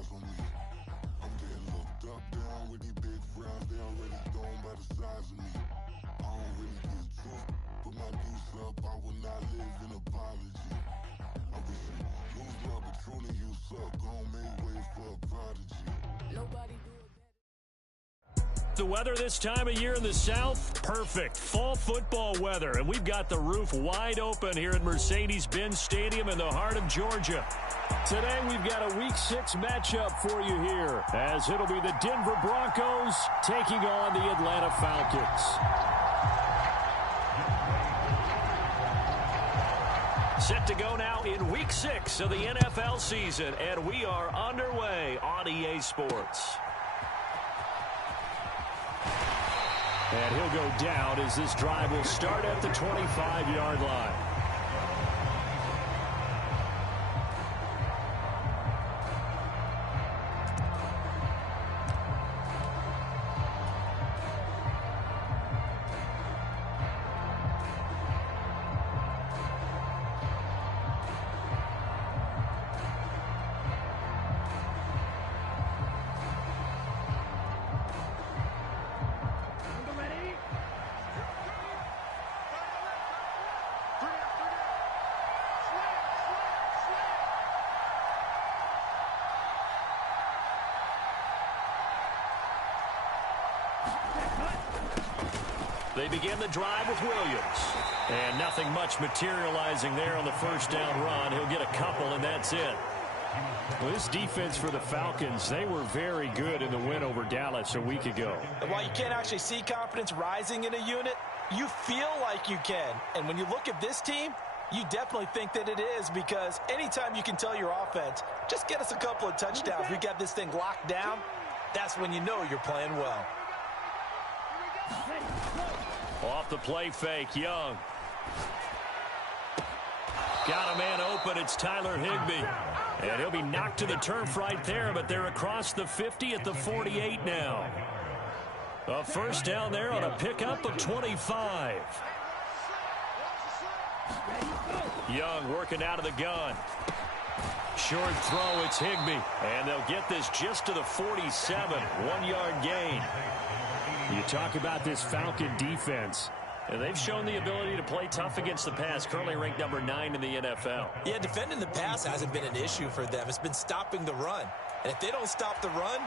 eyes on me. I'm getting looked up, down with these big frowns. They already gone by the size of me. I don't really get truth. Put my deuce up, I will not live in apology. I wish you lose my Patron and you suck. Gon' make way for a prodigy. Nobody do it better. The weather this time of year in the South, perfect. Fall football weather, and we've got the roof wide open here at Mercedes-Benz Stadium in the heart of Georgia. Today we've got a Week 6 matchup for you here, as it'll be the Denver Broncos taking on the Atlanta Falcons. Set to go now in Week 6 of the NFL season, and we are underway on EA Sports. And he'll go down as this drive will start at the 25-yard line. They begin the drive with Williams. And nothing much materializing there on the first down run. He'll get a couple, and that's it. Well, this defense for the Falcons, they were very good in the win over Dallas a week ago. And while you can't actually see confidence rising in a unit, you feel like you can. And when you look at this team, you definitely think that it is, because anytime you can tell your offense, just get us a couple of touchdowns, we got this thing locked down, that's when you know you're playing well. Off the play fake, Young. Got a man open, it's Tyler Higbee. And he'll be knocked to the turf right there, but they're across the 50 at the 48 now. A first down there on a pickup of 25. Young working out of the gun. Short throw, it's Higbee. And they'll get this just to the 47, 1-yard gain. You talk about this Falcon defense, and they've shown the ability to play tough against the pass, currently ranked number 9 in the NFL. Yeah, defending the pass hasn't been an issue for them. It's been stopping the run. And if they don't stop the run,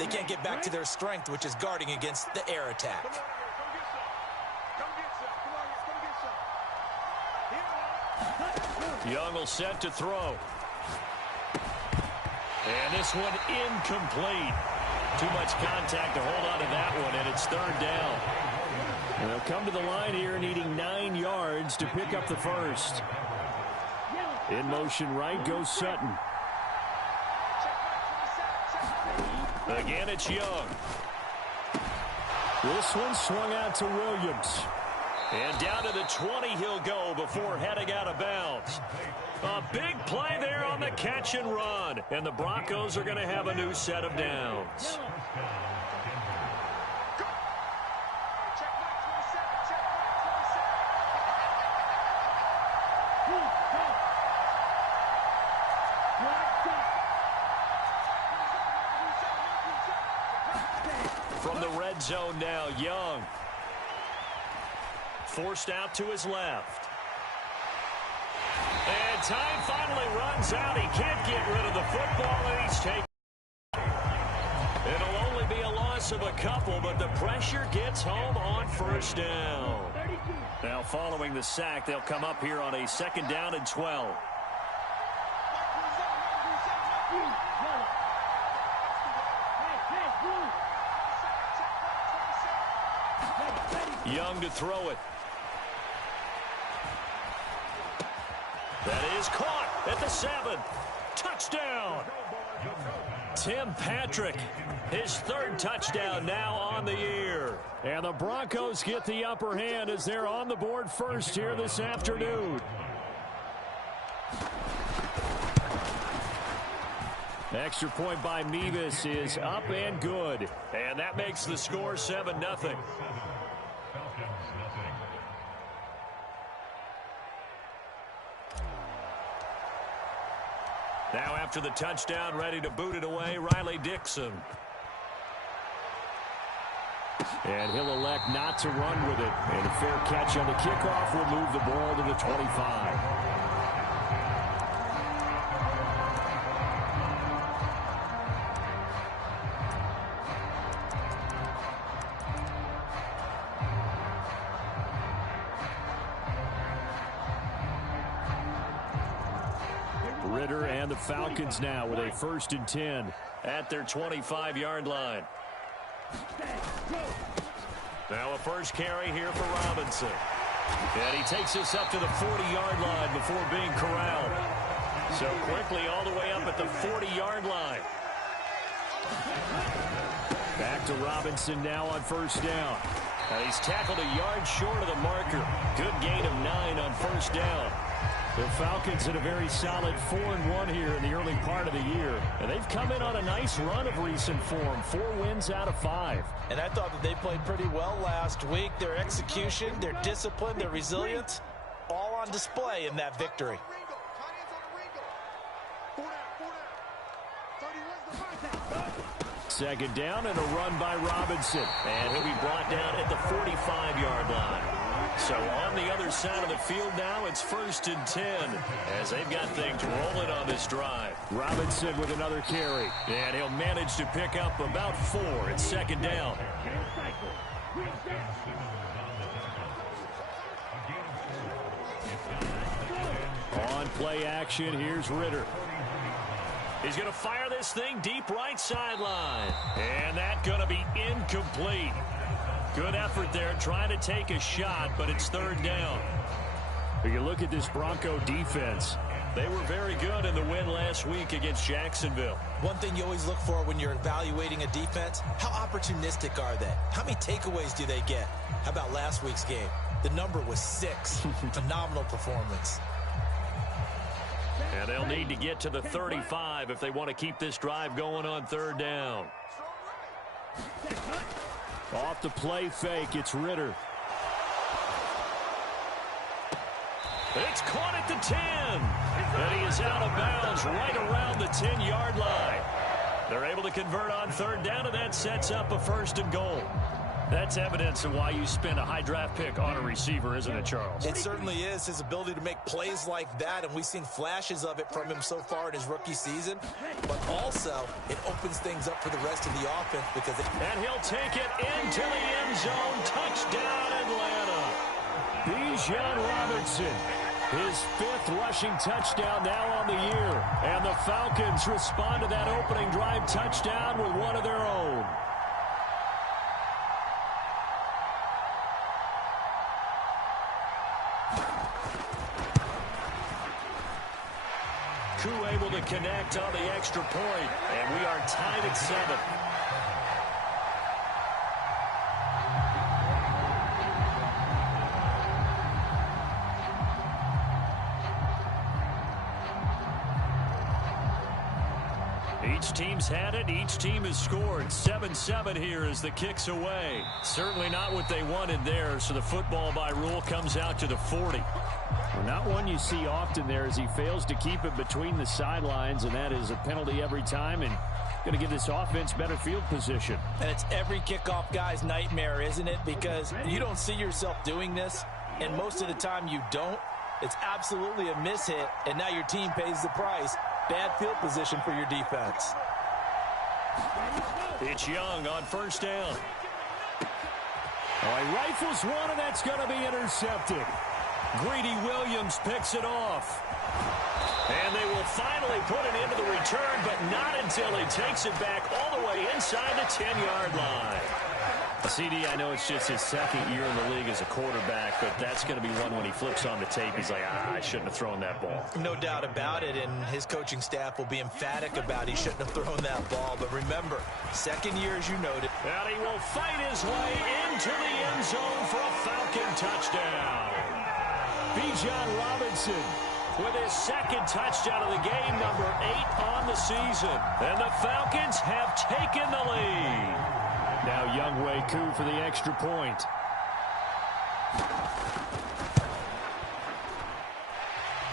they can't get back to their strength, which is guarding against the air attack. Young will set to throw. And this one incomplete. Too much contact to hold on to that one, and it's third down. And they'll come to the line here needing 9 yards to pick up the first. In motion right goes Sutton. Again, it's Young. This one swung out to Williams. And down to the 20 he'll go before heading out of bounds. A big play there on the catch and run. And the Broncos are going to have a new set of downs. From the red zone now, Young. Forced out to his left. And time finally runs out. He can't get rid of the football, and he's taken. It'll only be a loss of a couple, but the pressure gets home on first down. Now following the sack, they'll come up here on a 2nd down and 12. Young to throw it. That is caught at the 7. Touchdown. Tim Patrick, his 3rd touchdown now on the year. And the Broncos get the upper hand as they're on the board first here this afternoon. Extra point by Mevis is up and good. And that makes the score 7-0. Now after the touchdown, ready to boot it away, Riley Dixon. And he'll elect not to run with it. And a fair catch on the kickoff will move the ball to the 25. Ritter and the Falcons now with a 1st and 10 at their 25-yard line. Now a first carry here for Robinson. And he takes us up to the 40-yard line before being corralled. So quickly all the way up at the 40-yard line. Back to Robinson now on 1st down. And he's tackled a yard short of the marker. Good gain of 9 on 1st down. The Falcons in a very solid 4-1 here in the early part of the year. And they've come in on a nice run of recent form. 4 wins out of 5. And I thought that they played pretty well last week. Their execution, their discipline, their resilience, all on display in that victory. Second down and a run by Robinson. And he'll be brought down at the 45-yard line. So on the other side of the field now, it's 1st and 10 as they've got things rolling on this drive. Robinson with another carry. And he'll manage to pick up about 4 at 2nd down. On play action, here's Ritter. He's going to fire this thing deep right sideline. And that's going to be incomplete. Good effort there trying to take a shot, but it's 3rd down. You look at this Bronco defense. They were very good in the win last week against Jacksonville. One thing you always look for when you're evaluating a defense, how opportunistic are they? How many takeaways do they get? How about last week's game? The number was 6. Phenomenal performance. And they'll need to get to the 35 if they want to keep this drive going on 3rd down. Off the play fake, it's Ritter. It's caught at the 10. And he is out of bounds right around the 10-yard line. They're able to convert on 3rd down, and that sets up a 1st and goal. That's evidence of why you spend a high draft pick on a receiver, isn't it, Charles? It certainly is. His ability to make plays like that, and we've seen flashes of it from him so far in his rookie season. But also, it opens things up for the rest of the offense because and he'll take it into the end zone. Touchdown, Atlanta. Bijan Robinson, his 5th rushing touchdown now on the year. And the Falcons respond to that opening drive touchdown with one of their own. Gotw able to connect on the extra point, and we are tied at 7. Each team's had it. Each team has scored. 7-7 here as the kick's away. Certainly not what they wanted there, so the football by rule comes out to the 40. Well, not one you see often there as he fails to keep it between the sidelines, and that is a penalty every time and going to give this offense better field position. And it's every kickoff guy's nightmare, isn't it? Because you don't see yourself doing this, and most of the time you don't. It's absolutely a mishit, and now your team pays the price. Bad field position for your defense. It's Young on 1st down. Oh, he rifles one, and that's going to be intercepted. Greedy Williams picks it off. And they will finally put it into the return, but not until he takes it back all the way inside the 10-yard line. CD, I know it's just his 2nd year in the league as a quarterback, but that's going to be one when he flips on the tape. He's like, I shouldn't have thrown that ball. No doubt about it, and his coaching staff will be emphatic about he shouldn't have thrown that ball. But remember, 2nd year, as you noted. And he will fight his way into the end zone for a Falcon touchdown. Bijan Robinson with his 2nd touchdown of the game, number 8 on the season. And the Falcons have taken the lead. Now Gotw for the extra point.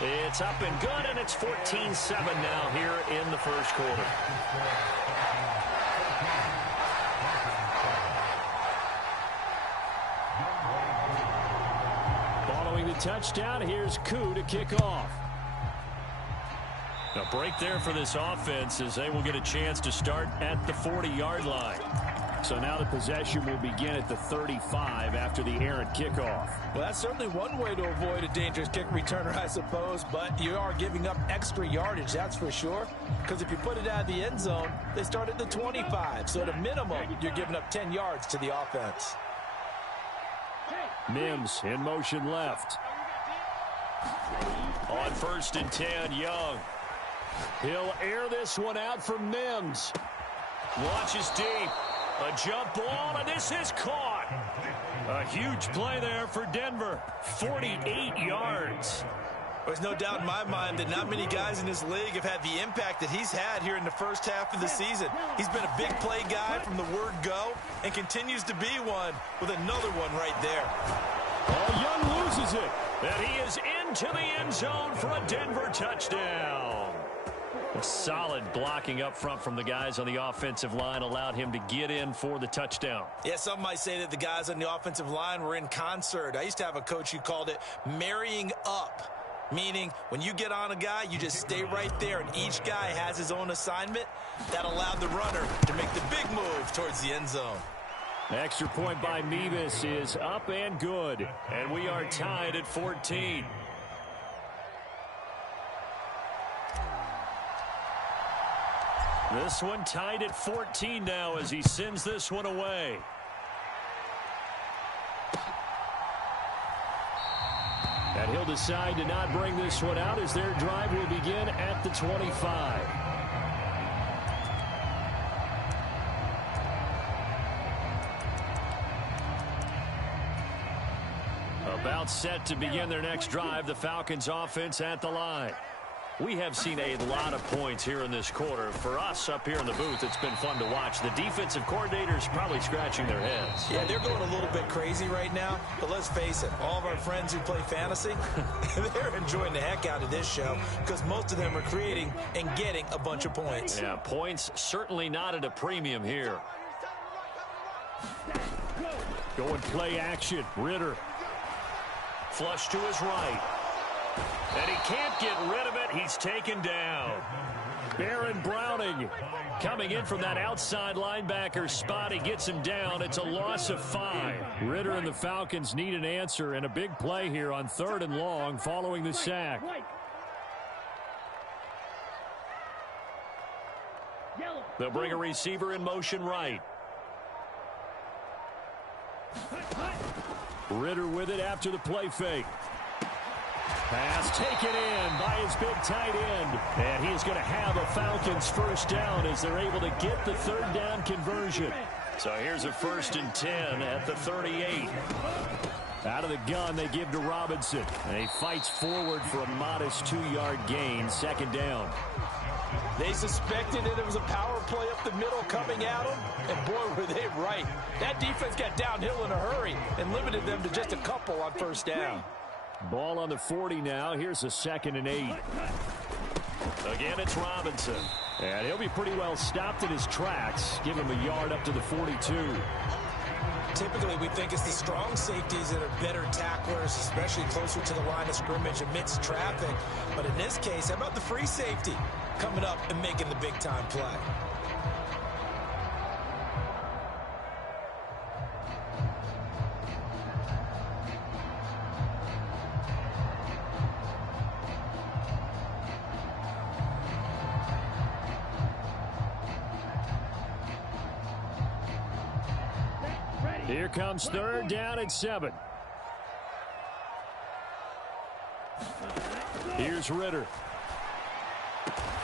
It's up and good, and it's 14-7 now here in the first quarter. Following the touchdown, here's Gotw to kick off. A break there for this offense as they will get a chance to start at the 40-yard line. So now the possession will begin at the 35 after the errant kickoff. Well, that's certainly one way to avoid a dangerous kick returner, I suppose, but you are giving up extra yardage, that's for sure, because if you put it out of the end zone, they start at the 25, so at a minimum, you're giving up 10 yards to the offense. Mims in motion left. On 1st and 10, Young. He'll air this one out for Mims. Launches deep. A jump ball, and this is caught. A huge play there for Denver. 48 yards. There's no doubt in my mind that not many guys in this league have had the impact that he's had here in the first half of the season. He's been a big play guy from the word go and continues to be one with another one right there. Oh, Young loses it. And he is into the end zone for a Denver touchdown. A solid blocking up front from the guys on the offensive line allowed him to get in for the touchdown. Yeah, some might say that the guys on the offensive line were in concert. I used to have a coach who called it marrying up, meaning when you get on a guy, you just stay right there, and each guy has his own assignment. That allowed the runner to make the big move towards the end zone. Extra point by Mevis is up and good, and we are tied at 14. This one tied at 14 now as he sends this one away. And he'll decide to not bring this one out as their drive will begin at the 25. About set to begin their next drive, the Falcons offense at the line. We have seen a lot of points here in this quarter. For us up here in the booth, it's been fun to watch. The defensive coordinators probably scratching their heads. Yeah, they're going a little bit crazy right now. But let's face it, all of our friends who play fantasy, they're enjoying the heck out of this show because most of them are creating and getting a bunch of points. Yeah, points certainly not at a premium here. Going play action. Ritter. Flush to his right. And he can't get rid of it. He's taken down. Baron Browning coming in from that outside linebacker spot. He gets him down. It's a loss of 5. Ritter and the Falcons need an answer, and a big play here on 3rd and long following the sack. They'll bring a receiver in motion right. Ritter with it after the play fake. Pass taken in by his big tight end. And he's going to have a Falcons first down as they're able to get the 3rd down conversion. So here's a 1st and 10 at the 38. Out of the gun, they give to Robinson. And he fights forward for a modest 2-yard gain, 2nd down. They suspected that it was a power play up the middle coming at them, and boy, were they right. That defense got downhill in a hurry and limited them to just a couple on 1st down. Ball on the 40 now. Here's a 2nd and 8. Again, it's Robinson. And he'll be pretty well stopped in his tracks. Give him a yard up to the 42. Typically, we think it's the strong safeties that are better tacklers, especially closer to the line of scrimmage amidst traffic. But in this case, how about the free safety coming up and making the big-time play? Here comes 3rd down and 7. Here's Ritter.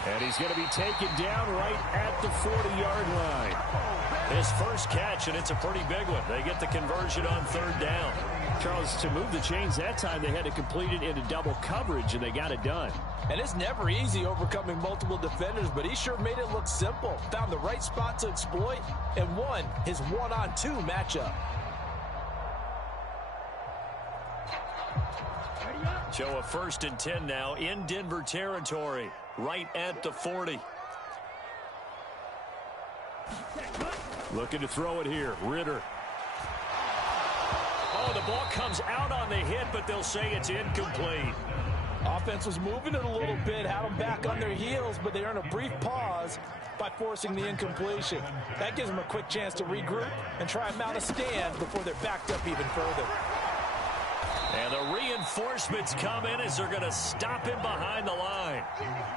And he's going to be taken down right at the 40-yard line. His first catch, and it's a pretty big one. They get the conversion on 3rd down. Charles, to move the chains that time, they had to complete it into double coverage, and they got it done. And it's never easy overcoming multiple defenders, but he sure made it look simple. Found the right spot to exploit and won his 1-on-2 matchup. Ready up. So a 1st and 10 now in Denver territory, right at the 40. Looking to throw it here. Ritter. Oh, the ball comes out on the hit, but they'll say it's incomplete. Offense was moving it a little bit, had them back on their heels, but they earned a brief pause by forcing the incompletion. That gives them a quick chance to regroup and try and mount a stand before they're backed up even further. And the reinforcements come in as they're going to stop him behind the line.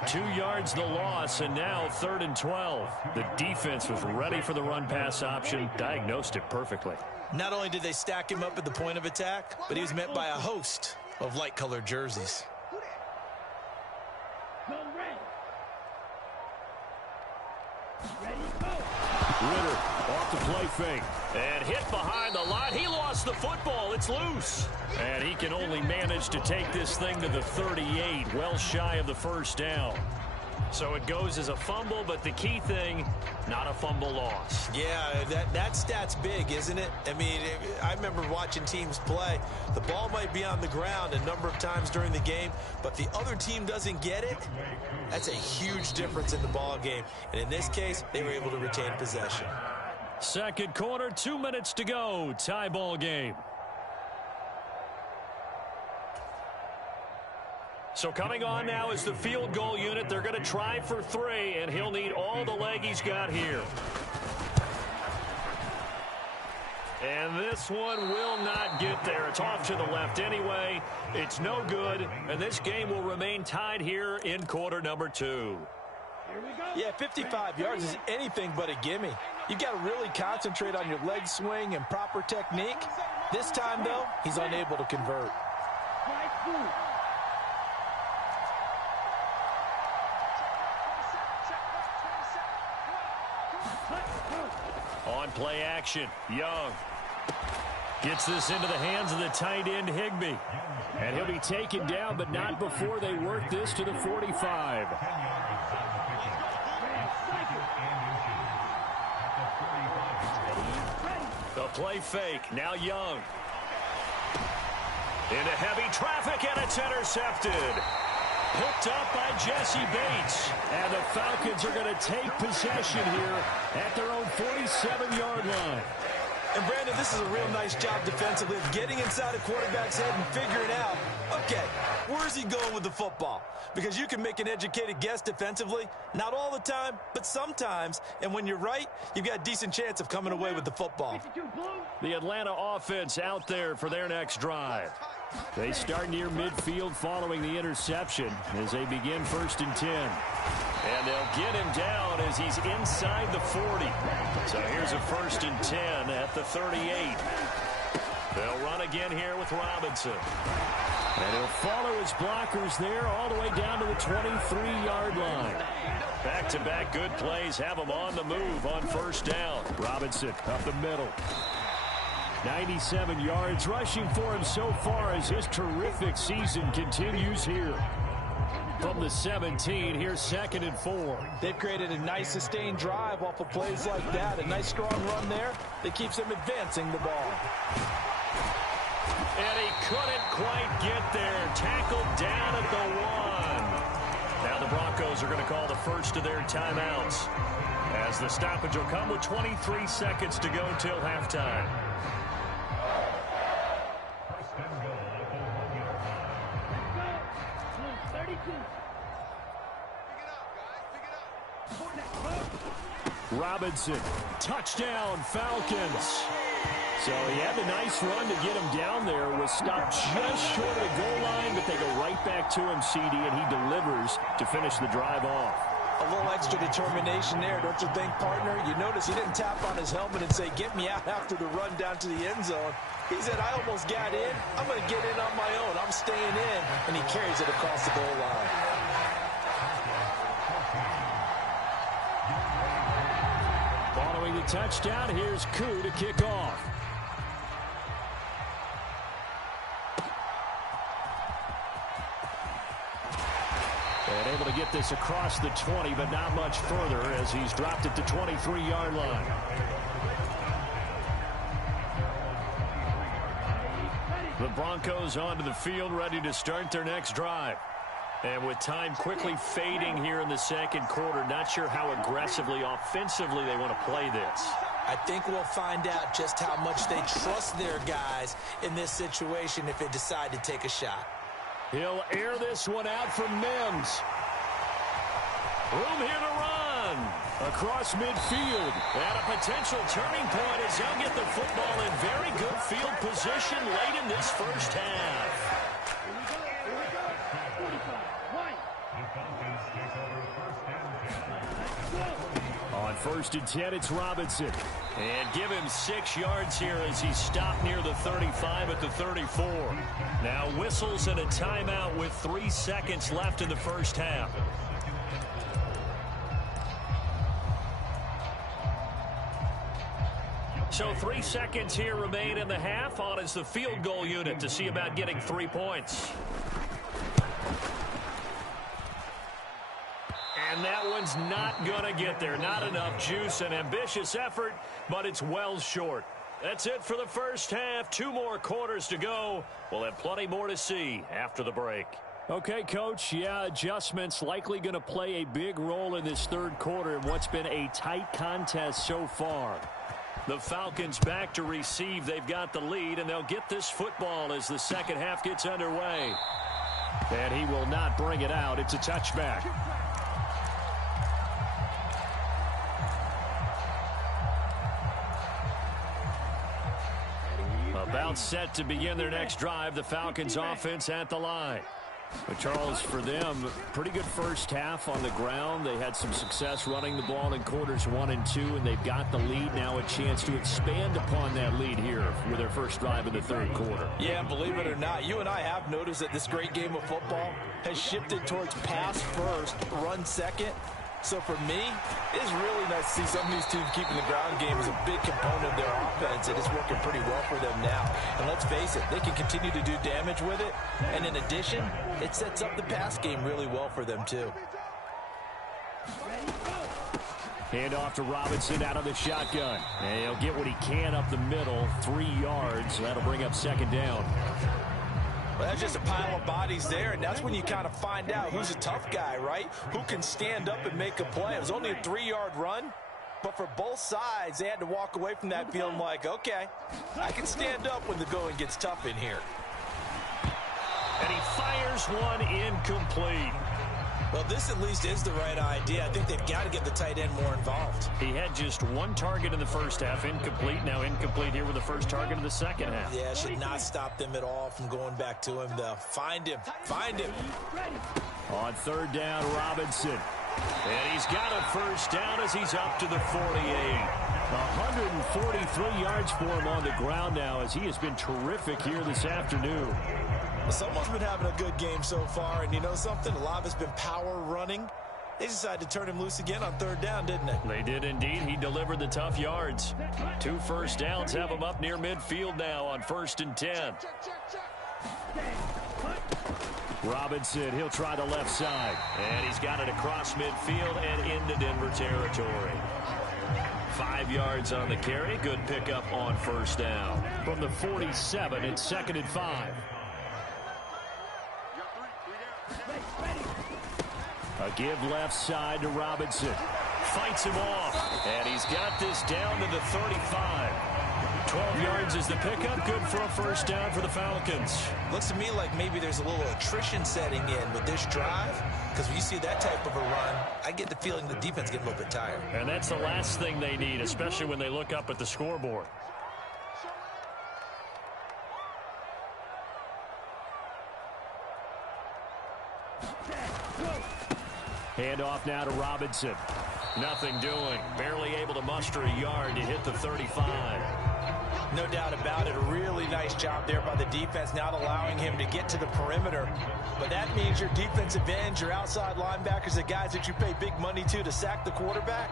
2 yards the loss, and now 3rd and 12. The defense was ready for the run-pass option, diagnosed it perfectly. Not only did they stack him up at the point of attack, but he was met by a host of light-colored jerseys. Ritter off the play fake and hit behind the line. He lost the football. It's loose. And he can only manage to take this thing to the 38, well shy of the 1st down. So it goes as a fumble, but the key thing, not a fumble loss. Yeah, that stat's big, isn't it? I mean, I remember watching teams play. The ball might be on the ground a number of times during the game, but the other team doesn't get it. That's a huge difference in the ball game. And in this case, they were able to retain possession. 2nd quarter, 2 minutes to go. Tie ball game. So coming on now is the field goal unit. They're going to try for 3, and he'll need all the leg he's got here. And this one will not get there. It's off to the left anyway. It's no good, and this game will remain tied here in quarter number 2. Yeah, 55 yards is anything but a gimme. You've got to really concentrate on your leg swing and proper technique. This time, though, he's unable to convert. On play action, Young gets this into the hands of the tight end, Higbee. And he'll be taken down, but not before they work this to the 45. The play fake, now Young. Into heavy traffic, and it's intercepted. Picked up by Jesse Bates. And the Falcons are going to take possession here at their own 47-yard line. And, Brandon, this is a real nice job defensively of getting inside a quarterback's head and figuring out, okay, where's he going with the football? Because you can make an educated guess defensively. Not all the time, but sometimes. And when you're right, you've got a decent chance of coming away with the football. The Atlanta offense out there for their next drive. They start near midfield following the interception as they begin 1st and 10. And they'll get him down as he's inside the 40. So here's a 1st and 10 at the 38. They'll run again here with Robinson. And he'll follow his blockers there all the way down to the 23-yard line. Back-to-back good plays have him on the move on 1st down. Robinson up the middle. 97 yards rushing for him so far as his terrific season continues here. From the 17, here's 2nd and 4. They've created a nice sustained drive off of plays like that. A nice strong run there that keeps them advancing the ball. And he couldn't quite get there. Tackled down at the 1. Now the Broncos are going to call the first of their timeouts, as the stoppage will come with 23 seconds to go till halftime. Robinson, touchdown Falcons. So he had a nice run to get him down there. Was stopped just short of the goal line, but they go right back to him, CD, and he delivers to finish the drive off. A little extra determination there, don't you think, partner? You notice he didn't tap on his helmet and say, get me out after the run down to the end zone. He said, I almost got in. I'm going to get in on my own. I'm staying in. And he carries it across the goal line. Following the touchdown, here's Gotw to kick off. And able to get this across the 20, but not much further as he's dropped at the 23-yard line. The Broncos onto the field, ready to start their next drive. And with time quickly fading here in the second quarter, not sure how aggressively, offensively they want to play this. I think we'll find out just how much they trust their guys in this situation if they decide to take a shot. He'll air this one out for Mims. Room here to run across midfield. And a potential turning point as he'll get the football in very good field position late in this first half. On 1st and 10, it's Robinson. And give him 6 yards here as he stopped near the 35 at the 34. Now whistles and a timeout with 3 seconds left in the first half. So 3 seconds here remain in the half. On is the field goal unit to see about getting 3 points. And that one's not going to get there. Not enough juice. An ambitious effort, but it's well short. That's it for the first half. 2 more quarters to go. We'll have plenty more to see after the break. Okay, Coach, yeah, adjustments likely going to play a big role in this third quarter in what's been a tight contest so far. The Falcons back to receive. They've got the lead, and they'll get this football as the second half gets underway. And he will not bring it out. It's a touchback. About set to begin their next drive. The Falcons offense at the line. But Charles, for them, pretty good first half on the ground. They had some success running the ball in quarters 1 and 2, and they've got the lead now, a chance to expand upon that lead here with their first drive in the third quarter. Yeah, believe it or not, you and I have noticed that this great game of football has shifted towards pass first, run second. So for me, it's really nice to see some of these teams keeping the ground game as a big component of their offense. It is working pretty well for them now. And let's face it, they can continue to do damage with it. And in addition, it sets up the pass game really well for them too. Hand off to Robinson out of the shotgun. And he'll get what he can up the middle, 3 yards. That'll bring up second down. Well, that's just a pile of bodies there, and that's when you kind of find out who's a tough guy, right? Who can stand up and make a play. It was only a 3-yard run, but for both sides, they had to walk away from that feeling like, okay, I can stand up when the going gets tough in here. And he fires one incomplete. Well, this at least is the right idea. I think they've got to get the tight end more involved. He had just 1 target in the first half, incomplete. Now incomplete here with the first target of the second half. Yeah, should not stop them at all from going back to him, though. Find him. Find him. On 3rd down, Robinson. And he's got a first down as he's up to the 48. 143 yards for him on the ground now as he has been terrific here this afternoon. Someone's been having a good game so far, and you know something? A lot of it's been power running. They decided to turn him loose again on 3rd down, didn't they? They did indeed. He delivered the tough yards. 2 first downs have him up near midfield now on 1st and 10. Robinson, he'll try the left side. And he's got it across midfield and into Denver territory. 5 yards on the carry. Good pickup on 1st down. From the 47, it's 2nd and 5. A give left side to Robinson. Fights him off. And he's got this down to the 35. 12 yards is the pickup. Good for a first down for the Falcons. Looks to me like maybe there's a little attrition setting in with this drive. Because when you see that type of a run, I get the feeling the defense getting a little bit tired. And that's the last thing they need, especially when they look up at the scoreboard. Hand off now to Robinson. Nothing doing. Barely able to muster a yard to hit the 35. No doubt about it. A really nice job there by the defense, not allowing him to get to the perimeter. But that means your defensive ends, your outside linebackers, the guys that you pay big money to sack the quarterback,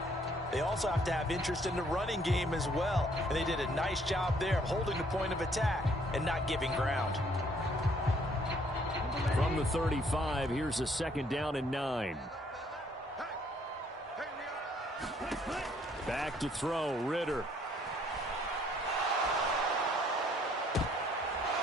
they also have to have interest in the running game as well. And they did a nice job there of holding the point of attack and not giving ground. From the 35, here's a 2nd down and 9. Back to throw, Ritter.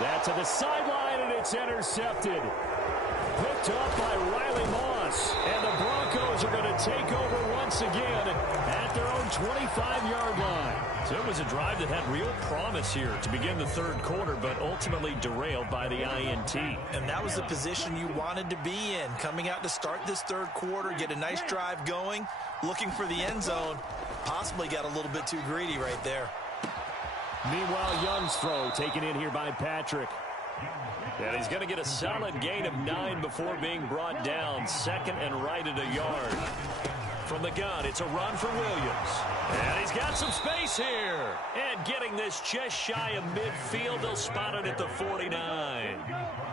That to the sideline, and it's intercepted. Picked up by Riley Moss. And the Broncos are going to take over once again at their own 25-yard line. So it was a drive that had real promise here to begin the third quarter, but ultimately derailed by the INT. And that was the position you wanted to be in. Coming out to start this third quarter, get a nice drive going, looking for the end zone. Possibly got a little bit too greedy right there. Meanwhile, Young's throw taken in here by Patrick. And he's going to get a solid gain of 9 before being brought down. Second and right at a yard. From the gun, it's a run for Williams. And he's got some space here. And getting this just shy of midfield, they'll spot it at the 49.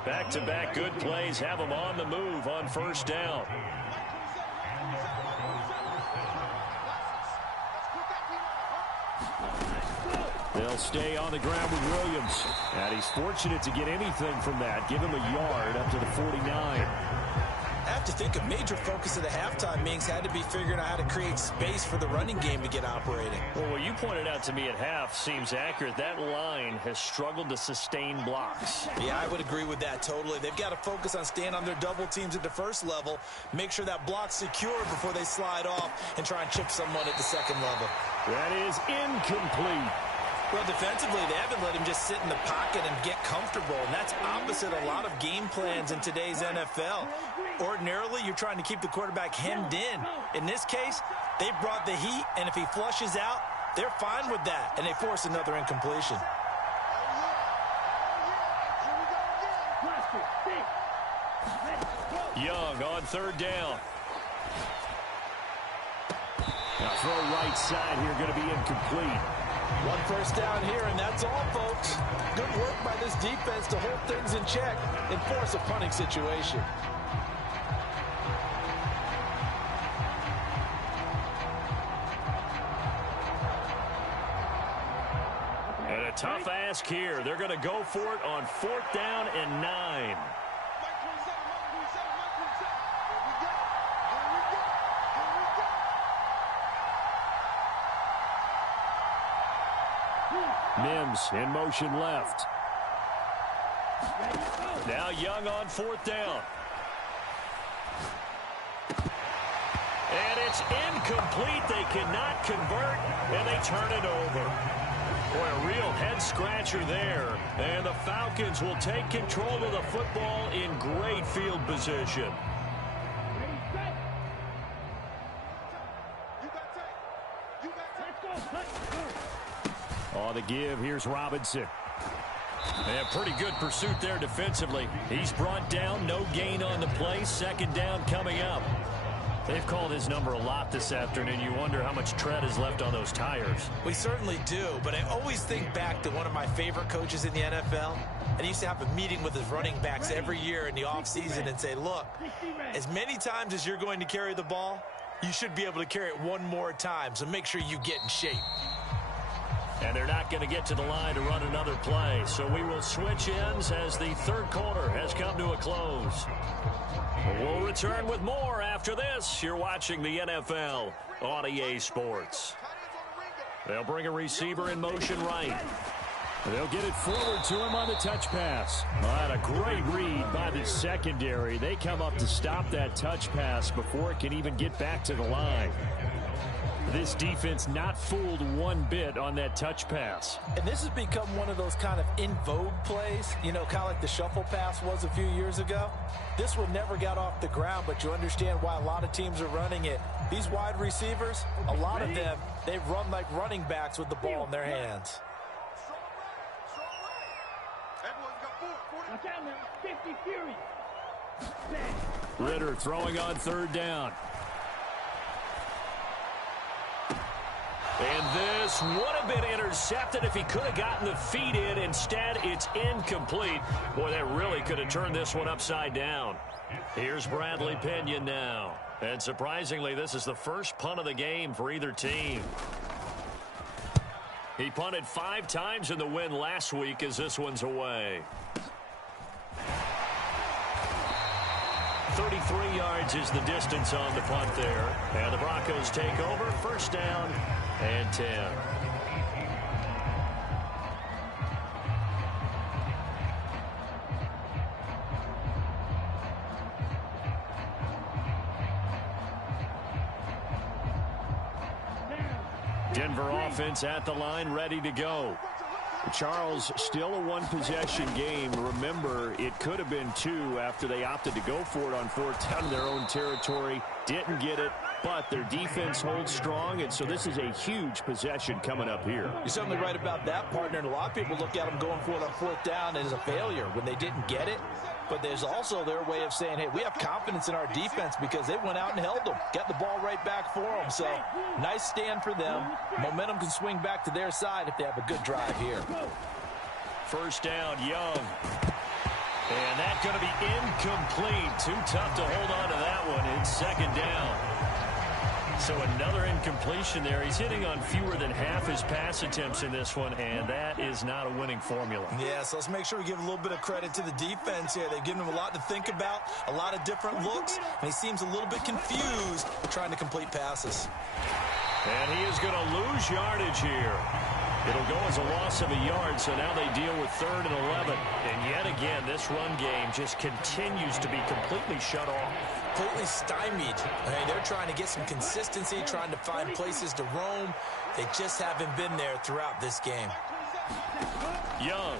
Back-to-back good plays have him on the move on first down. They'll stay on the ground with Williams. And he's fortunate to get anything from that. Give him a yard up to the 49. I have to think a major focus of the halftime meetings had to be figuring out how to create space for the running game to get operating. Well, what you pointed out to me at half seems accurate. That line has struggled to sustain blocks. Yeah, I would agree with that totally. They've got to focus on staying on their double teams at the first level, make sure that block's secured before they slide off and try and chip someone at the second level. That is incomplete. Well, defensively, they haven't let him just sit in the pocket and get comfortable, and that's opposite a lot of game plans in today's NFL. Ordinarily, you're trying to keep the quarterback hemmed in. In this case, they brought the heat, and if he flushes out, they're fine with that, and they force another incompletion. Young on third down. Now throw right side here, going to be incomplete. One first down here, and that's all, folks. Good work by this defense to hold things in check and force a punting situation. And a tough ask here. They're going to go for it on fourth down and 9. Mims in motion left. Now Young on fourth down. And it's incomplete. They cannot convert, and they turn it over. Boy, a real head-scratcher there. And the Falcons will take control of the football in great field position. On the give, here's Robinson. And pretty good pursuit there defensively. He's brought down, no gain on the play. Second down coming up. They've called his number a lot this afternoon. You wonder how much tread is left on those tires. We certainly do, but I always think back to one of my favorite coaches in the NFL. And he used to have a meeting with his running backs every year in the offseason and say, look, as many times as you're going to carry the ball, you should be able to carry it one more time, so make sure you get in shape. And they're not going to get to the line to run another play. So we will switch ends as the third quarter has come to a close. We'll return with more after this. You're watching the NFL on EA Sports. They'll bring a receiver in motion right. They'll get it forward to him on the touch pass. And a great read by the secondary. They come up to stop that touch pass before it can even get back to the line. This defense not fooled one bit on that touch pass. And this has become one of those kind of in vogue plays, you know, kind of like the shuffle pass was a few years ago. This one never got off the ground, but you understand why a lot of teams are running it. These wide receivers, a lot of them, they run like running backs with the ball in their hands. Ritter throwing on third down. And this would have been intercepted if he could have gotten the feet in. Instead, it's incomplete. Boy, that really could have turned this one upside down. Here's Bradley Pinion now. And surprisingly, this is the first punt of the game for either team. He punted 5 times in the win last week as this one's away. 33 yards is the distance on the punt there. And the Broncos take over. First down and 10. Denver offense at the line, ready to go. Charles, still a one-possession game. Remember, it could have been two after they opted to go for it on fourth down in their own territory. Didn't get it, but their defense holds strong, and so this is a huge possession coming up here. You're certainly right about that, partner, and a lot of people look at them going for it on fourth down as a failure when they didn't get it. But there's also their way of saying, hey, we have confidence in our defense because they went out and held them, got the ball right back for them. So nice stand for them. Momentum can swing back to their side if they have a good drive here. First down, Young. And that's going to be incomplete. Too tough to hold on to that one. It's second down. So another incompletion there. He's hitting on fewer than half his pass attempts in this one, and that is not a winning formula. Yeah, so let's make sure we give a little bit of credit to the defense here. They've given him a lot to think about, a lot of different looks, and he seems a little bit confused trying to complete passes. And he is going to lose yardage here. It'll go as a loss of a yard, so now they deal with 3rd and 11. And yet again, this run game just continues to be completely shut off. Completely stymied. I mean, they're trying to get some consistency, trying to find places to roam. They just haven't been there throughout this game. Young.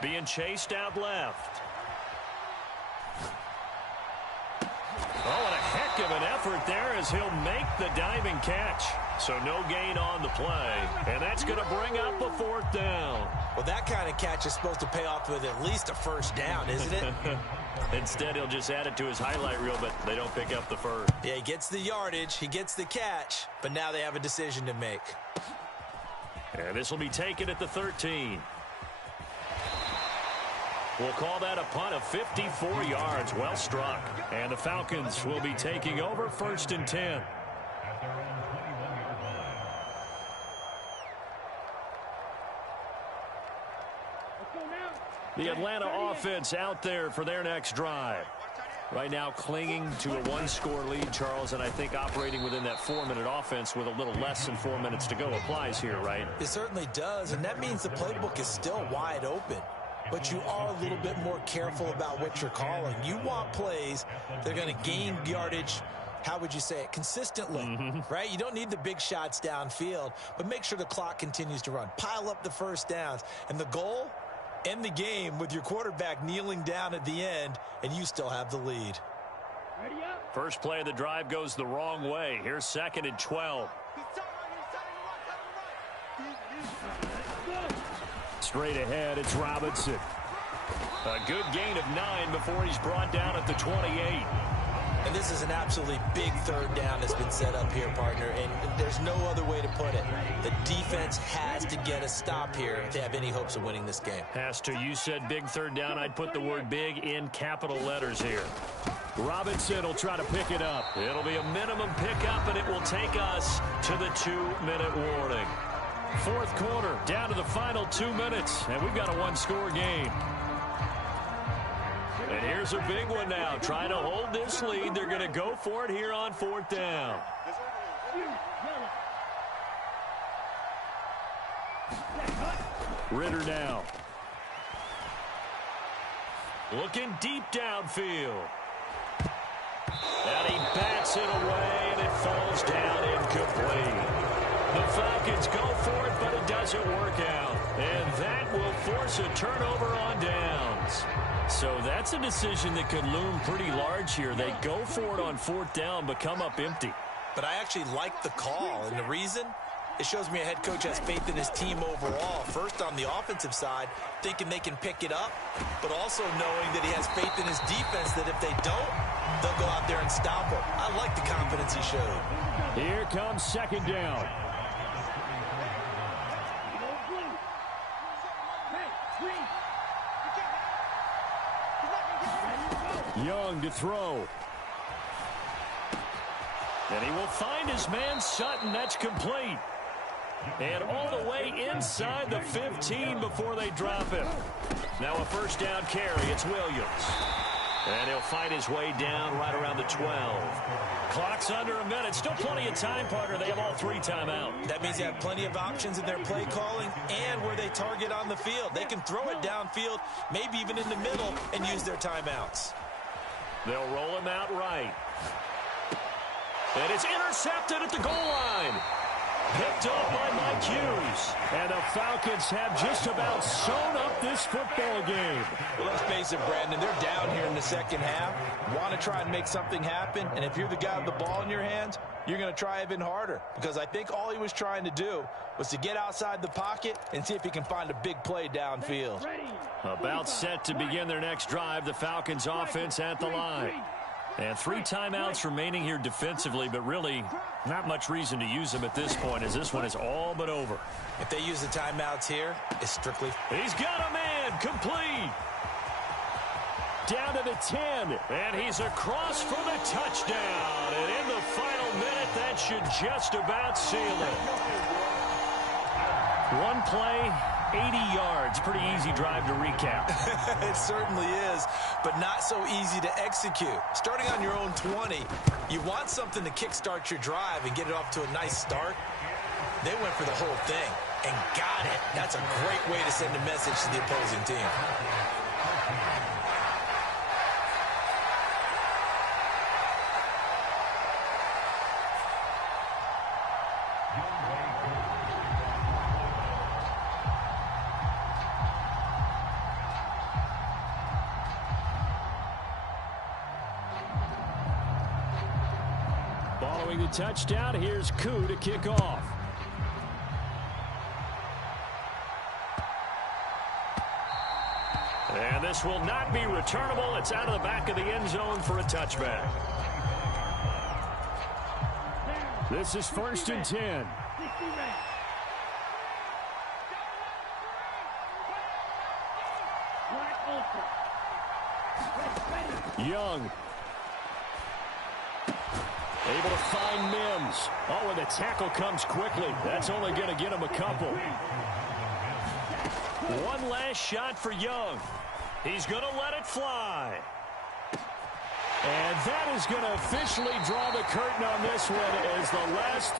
Being chased out left. Oh, and a heck of an effort there as he'll make the diving catch. So no gain on the play, and that's going to bring up a 4th down. Well, that kind of catch is supposed to pay off with at least a first down, isn't it? Instead, he'll just add it to his highlight reel, but they don't pick up the first. Yeah, he gets the yardage, he gets the catch, but now they have a decision to make. And this will be taken at the 13. We'll call that a punt of 54 yards. Well struck. And the Falcons will be taking over 1st and 10. The Atlanta offense out there for their next drive. Right now clinging to a 1-score lead, Charles, and I think operating within that 4-minute offense with a little less than 4 minutes to go applies here, right? It certainly does, and that means the playbook is still wide open. But you are a little bit more careful about what you're calling. You want plays that are going to gain yardage, how would you say it, consistently, right? You don't need the big shots downfield, but make sure the clock continues to run. Pile up the first downs. And the goal, end the game with your quarterback kneeling down at the end, and you still have the lead. First play of the drive goes the wrong way. Here's 2nd and 12. Straight ahead, it's Robinson. A good gain of 9 before he's brought down at the 28. And this is an absolutely big 3rd down that's been set up here, partner, and there's no other way to put it. The defense has to get a stop here if they have any hopes of winning this game. Has to. You said big 3rd down. I'd put the word big in capital letters here. Robinson will try to pick it up. It'll be a minimum pickup, and it will take us to the 2-minute warning. 4th quarter, down to the final 2 minutes, and we've got a 1-score game. And here's a big one now. Trying to hold this lead. They're going to go for it here on 4th down. Ritter now. Looking deep downfield. And he bats it away, and it falls down incomplete. The Falcons go for it, but it doesn't work out. And that will force a turnover on downs. So that's a decision that could loom pretty large here. They go for it on 4th down, but come up empty. But I actually like the call, and the reason? It shows me a head coach has faith in his team overall. First, on the offensive side, thinking they can pick it up, but also knowing that he has faith in his defense that if they don't, they'll go out there and stop him. I like the confidence he showed. Here comes 2nd down. Young to throw. And he will find his man Sutton. That's complete. And all the way inside the 15 before they drop him. Now a 1st down carry. It's Williams. And he'll fight his way down right around the 12. Clock's under a minute. Still plenty of time, partner. They have all 3 timeouts. That means they have plenty of options in their play calling and where they target on the field. They can throw it downfield, maybe even in the middle, and use their timeouts. They'll roll him out right. And it's intercepted at the goal line. Picked up by Mike Hughes. And the Falcons have just about sewn up this football game. Well, let's face it, Brandon, they're down here in the second half. Want to try and make something happen. And if you're the guy with the ball in your hands, you're going to try even harder. Because I think all he was trying to do was to get outside the pocket and see if he can find a big play downfield. About set to begin their next drive, the Falcons offense at the line. And 3 timeouts remaining here defensively, but really not much reason to use them at this point, as this one is all but over. If they use the timeouts here, it's strictly... He's got a man, complete. Down to the 10, and he's across for the touchdown. And in the final minute, that should just about seal it. One play, 80 yards. Pretty easy drive to recap. It certainly is, but not so easy to execute. Starting on your own 20, you want something to kickstart your drive and get it off to a nice start. They went for the whole thing and got it. That's a great way to send a message to the opposing team. Following the touchdown, here's Gotw to kick off. And this will not be returnable. It's out of the back of the end zone for a touchback. This is 1st and 10. Young. Able to find Mims. Oh, and the tackle comes quickly. That's only going to get him a couple. One last shot for Young. He's going to let it fly. And that is going to officially draw the curtain on this one as the last